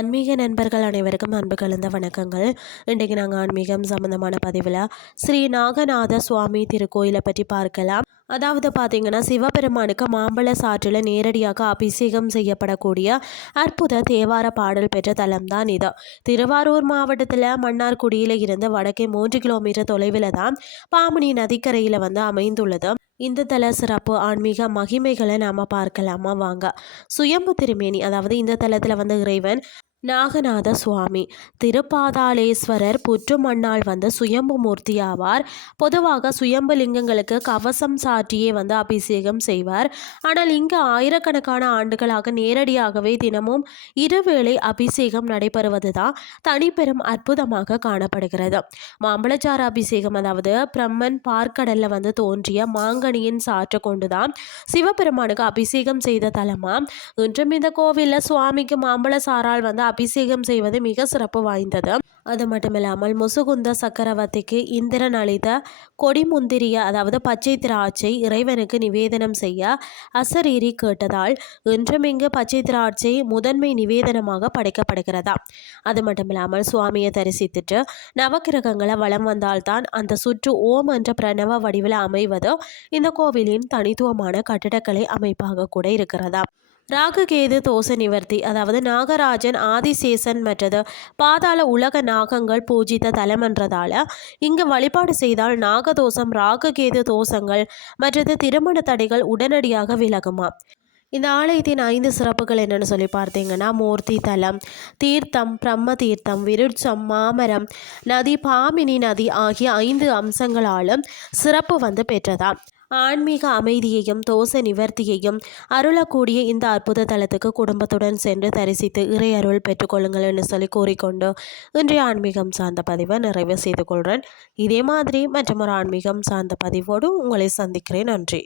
ஆன்மீக நண்பர்கள் அனைவருக்கும் அன்பு கலந்த வணக்கங்கள். இன்றைக்கு நாங்கள் ஆன்மீகம் சம்பந்தமான பதிவில் ஸ்ரீ நாகநாத சுவாமி திருக்கோயிலை பற்றி பார்க்கலாம். அதாவது பார்த்தீங்கன்னா, சிவபெருமானுக்கு மாம்பழ சாற்றில் நேரடியாக அபிஷேகம் செய்யப்படக்கூடிய அற்புத தேவார பாடல் பெற்ற தலம்தான் இது. திருவாரூர் மாவட்டத்தில் மன்னார்குடியில் இருந்து வடக்கே 3 கிலோமீட்டர் தொலைவில் தான் பாமணி நதிக்கரையில் அமைந்துள்ளது. இந்த தல சிறப்பு ஆன்மீக மகிமைகளை நாம் பார்க்கலாமா வாங்க. சுயம்பு திருமேனி, அதாவது இந்த தலத்தில் இறைவன் நாகநாத சுவாமி திருப்பாதாளேஸ்வரர் புற்று மண்ணால் சுயம்பு மூர்த்தி ஆவார். பொதுவாக சுயம்பு லிங்கங்களுக்கு கவசம் சாற்றியே அபிஷேகம் செய்வார். ஆனால் இங்கு ஆயிரக்கணக்கான ஆண்டுகளாக நேரடியாகவே தினமும் இருவேளை அபிஷேகம் நடைபெறுவதுதான் தனிப்பெரும் அற்புதமாக காணப்படுகிறது. மாம்பழச்சாறு அபிஷேகம், அதாவது பிரம்மன் பார்க்கடல்ல தோன்றிய மாங்கனியின் சாற்று கொண்டுதான் சிவபெருமானுக்கு அபிஷேகம் செய்த தலமா. இன்றும் இந்த கோவிலில் சுவாமிக்கு மாம்பழ சாரால் அபிஷேகம் செய்வது மிக சிறப்பு வாய்ந்தது. அது மட்டுமில்லாமல் முசுகுந்த சக்கரவர்த்திக்கு இந்திரன் அளித்த கொடிமுந்திரிய, அதாவது பச்சை திராட்சை இறைவனுக்கு நிவேதனம் செய்ய அசரீரி கேட்டதால் இன்றும் இங்கு பச்சை திராட்சை முதன்மை நிவேதனமாக படைக்கப்படுகிறதா. அது மட்டுமில்லாமல் சுவாமியை தரிசித்துட்டு நவக்கிரகங்களை வலம் வந்தால்தான் அந்த சுற்று ஓம் என்ற பிரணவ வடிவில் அமைவது இந்த கோவிலின் தனித்துவமான கட்டிடக்கலை அமைப்பாக கூட இருக்கிறதா. ராகுகேது தோச நிவர்த்தி, அதாவது நாகராஜன் ஆதிசேஷன் மற்றது பாதாள உலக நாகங்கள் பூஜித்த தலமென்றதால இங்கு வழிபாடு செய்தால் நாகதோஷம், ராகுகேது தோஷங்கள் மற்றது திருமண தடைகள் உடனடியாக விலகுமா. இந்த ஆலயத்தின் 5 சிறப்புகள் என்னென்னு சொல்லி பார்த்தீங்கன்னா, மூர்த்தி தலம், தீர்த்தம், பிரம்ம தீர்த்தம், விருட்சம், மாமரம், நதி, பாமினி நதி ஆகிய 5 அம்சங்களாலும் சிறப்பு பெற்றதாம். ஆன்மீக அமைதியையும் தோஷ நிவர்த்தியையும் அருளக்கூடிய இந்த அற்புத தலத்துக்கு குடும்பத்துடன் சென்று தரிசித்து இறை அருள் பெற்றுக்கொள்ளுங்கள் என்று சொல்லி கூறிக்கொண்டு இன்றைய ஆன்மீகம் சார்ந்த பதிவை நிறைவு செய்து கொள்கிறேன். இதே மாதிரி மற்றொரு ஆன்மீகம் சார்ந்த பதிவோடு உங்களை சந்திக்கிறேன். நன்றி.